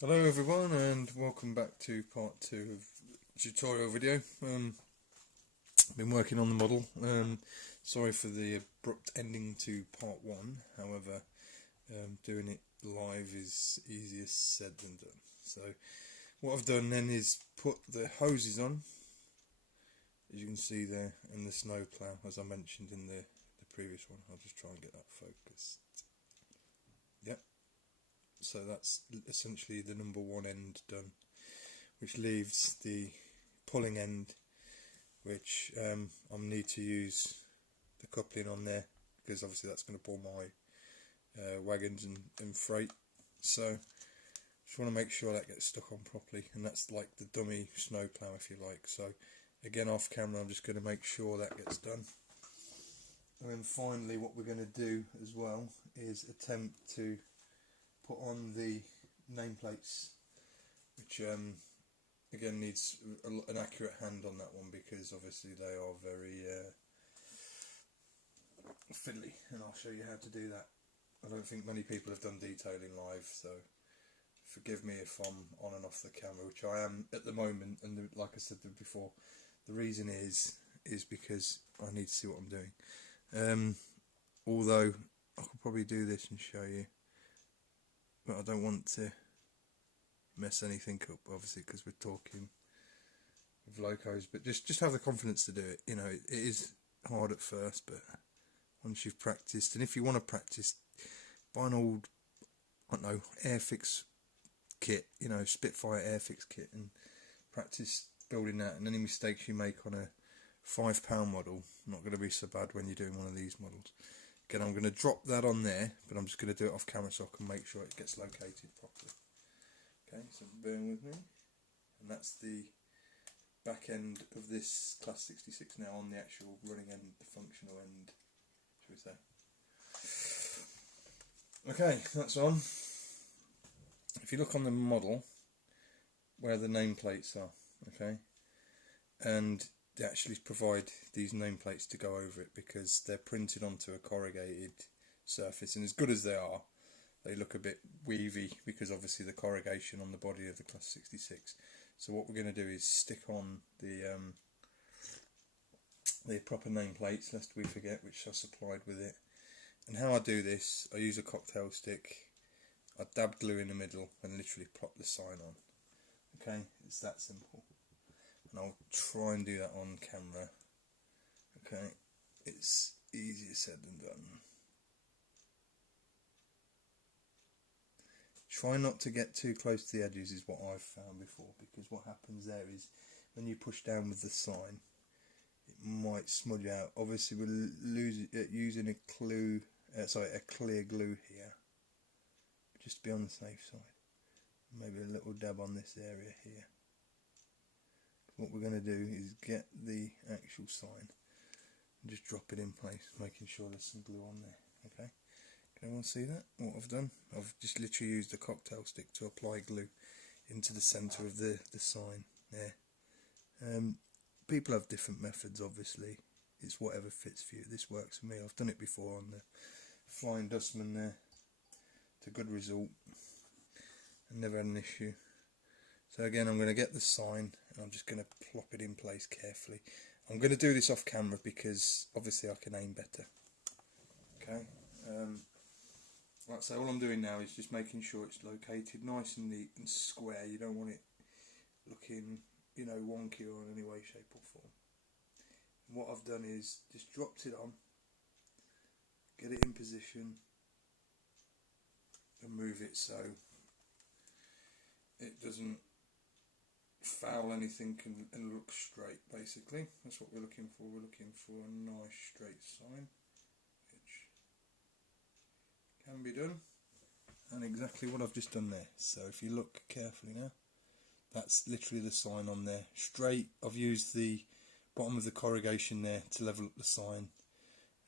Hello everyone and welcome back to part 2 of the tutorial video. Been working on the model. Sorry for the abrupt ending to part 1, however doing it live is easier said than done. So what I've done then is put the hoses on, as you can see there, and the snow plough as I mentioned in the previous one. I'll just try and get that focused. Yep. So that's essentially the number 1 end done, which leaves the pulling end, which I'll need to use the coupling on there because obviously that's going to pull my wagons and freight. So just want to make sure that gets stuck on properly, and that's like the dummy snow plough if you like. So again, off camera I'm just going to make sure that gets done. And then finally what we're going to do as well is attempt to put on the nameplates, which again needs an accurate hand on that one because obviously they are very fiddly, and I'll show you how to do that. I don't think many people have done detailing live, so forgive me if I'm on and off the camera, which I am at the moment, and like I said before, the reason is because I need to see what I'm doing. Although I could probably do this and show you, but I don't want to mess anything up, obviously, because we're talking with locos. But just have the confidence to do it. You know, it is hard at first, but once you've practiced, and if you want to practice, buy an old, I don't know, Airfix kit, you know, Spitfire Airfix kit, and practice building that. And any mistakes you make on a £5 model, not going to be so bad when you're doing one of these models. Again, I'm going to drop that on there, but I'm just going to do it off camera so I can make sure it gets located properly. Okay, so bear with me. And that's the back end of this Class 66 now on the actual running end, the functional end, shall we say. Okay, that's on. If you look on the model, where the nameplates are, okay, and they actually provide these nameplates to go over it because they're printed onto a corrugated surface, and as good as they are, they look a bit weavy because obviously the corrugation on the body of the Class 66. So what we're going to do is stick on the proper nameplates, lest we forget, which are supplied with it. And how I do this, I use a cocktail stick, I dab glue in the middle and literally plop the sign on. Okay, it's that simple. And I'll try and do that on camera. Okay, it's easier said than done. Try not to get too close to the edges is what I've found before, because what happens there is when you push down with the sign, it might smudge out. Obviously we're using a clear glue here, just to be on the safe side. Maybe a little dab on this area here. What we're going to do is get the actual sign and just drop it in place, making sure there's some glue on there. Okay, can everyone see that? What I've done? I've just literally used a cocktail stick to apply glue into the centre of the sign there. People have different methods, obviously. It's whatever fits for you. This works for me. I've done it before on the Flying Dustman there to good result and never had an issue. So again, I'm going to get the sign and I'm just going to plop it in place carefully. I'm going to do this off camera because obviously I can aim better. Okay, like I say, all I'm doing now is just making sure it's located nice and neat and square. You don't want it looking, you know, wonky or in any way, shape or form. And what I've done is just dropped it on, get it in position and move it so it doesn't foul anything and look straight. Basically, that's what we're looking for. We're looking for a nice straight sign, which can be done, and exactly what I've just done there. So if you look carefully now, that's literally the sign on there, straight. I've used the bottom of the corrugation there to level up the sign,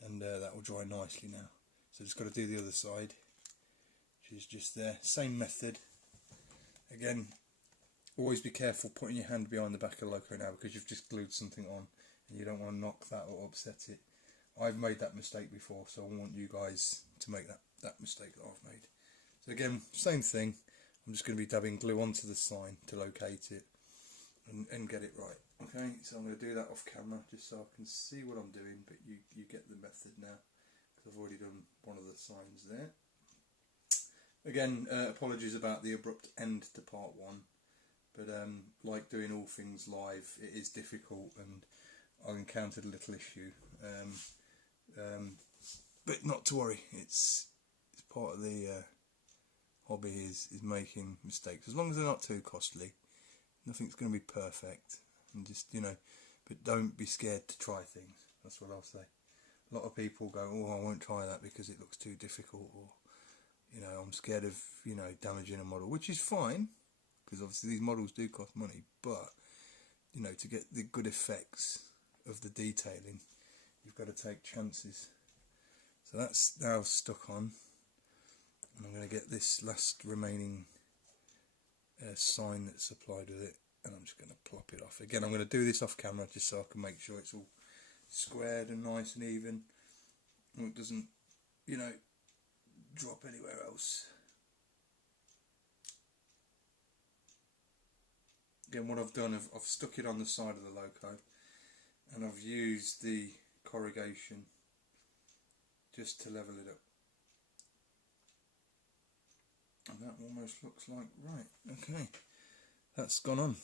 and that will dry nicely now. So just got to do the other side, which is just there. Same method. Again, always be careful putting your hand behind the back of the loco now, because you've just glued something on and you don't want to knock that or upset it. I've made that mistake before, so I want you guys to make that mistake that I've made. So again, same thing. I'm just going to be dabbing glue onto the sign to locate it and get it right. Okay, so I'm going to do that off camera just so I can see what I'm doing, but you get the method now because I've already done one of the signs there. Again, apologies about the abrupt end to part one, but like doing all things live, it is difficult and I encountered a little issue. But not to worry, it's part of the hobby is making mistakes, as long as they're not too costly. Nothing's going to be perfect, and just, you know, but don't be scared to try things. That's what I'll say. A lot of people go, oh, I won't try that because it looks too difficult, or, you know, I'm scared of, you know, damaging a model, which is fine, because obviously these models do cost money, but, you know, to get the good effects of the detailing, you've got to take chances. So that's now stuck on, and I'm going to get this last remaining sign that's supplied with it, and I'm just going to plop it off. Again, I'm going to do this off camera just so I can make sure it's all squared and nice and even, and it doesn't, you know, drop anywhere else. Again, what I've done, I've stuck it on the side of the loco, and I've used the corrugation just to level it up. And that almost looks like right. Okay, that's gone on.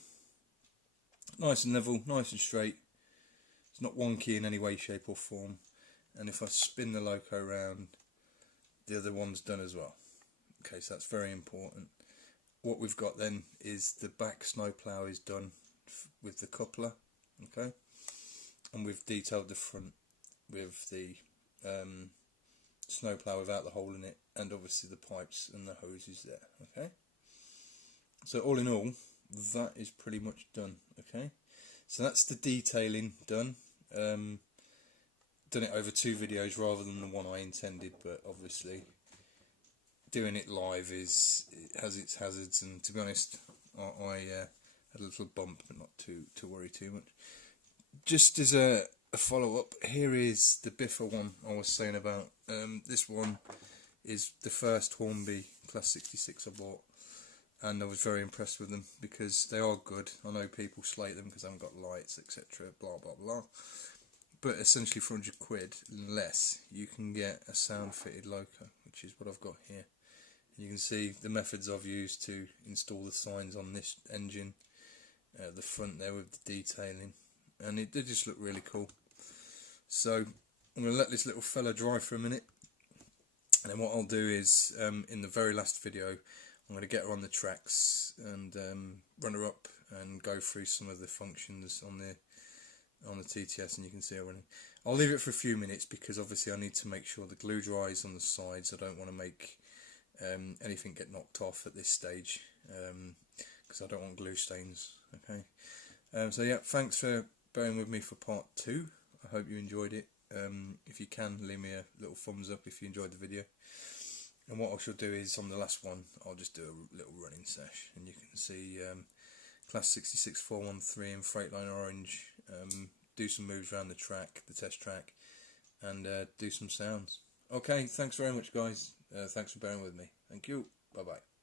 Nice and level, nice and straight. It's not wonky in any way, shape or form. And if I spin the loco around, the other one's done as well. Okay, so that's very important. What we've got then is the back snowplow is done with the coupler. Okay, and we've detailed the front with the snowplow without the hole in it, and obviously the pipes and the hoses there. Okay, so all in all, that is pretty much done. Okay, so that's the detailing done. Done it over 2 videos rather than the one I intended, but obviously doing it live it has its hazards, and to be honest, I had a little bump, but not to worry too much. Just as a follow-up, here is the Biffa one I was saying about. This one is the first Hornby Class 66 I bought, and I was very impressed with them because they are good. I know people slate them because they haven't got lights, etc, blah blah blah, but essentially for 100 quid less you can get a sound fitted loco, which is what I've got here. And you can see the methods I've used to install the signs on this engine, the front there with the detailing, and they just look really cool. So I'm going to let this little fella dry for a minute, and then what I'll do is in the very last video I'm going to get her on the tracks and run her up and go through some of the functions on the TTS, and you can see her running. I'll leave it for a few minutes because obviously I need to make sure the glue dries on the sides. I don't want to make anything get knocked off at this stage because I don't want glue stains. Okay, so yeah, thanks for bearing with me for part 2. I hope you enjoyed it. If you can, leave me a little thumbs up if you enjoyed the video. And what I shall do is, on the last one, I'll just do a little running sesh, and you can see Class 66 413 in Freightliner Orange, do some moves around the track, the test track, and do some sounds. Okay, thanks very much guys, thanks for bearing with me. Thank you, bye bye.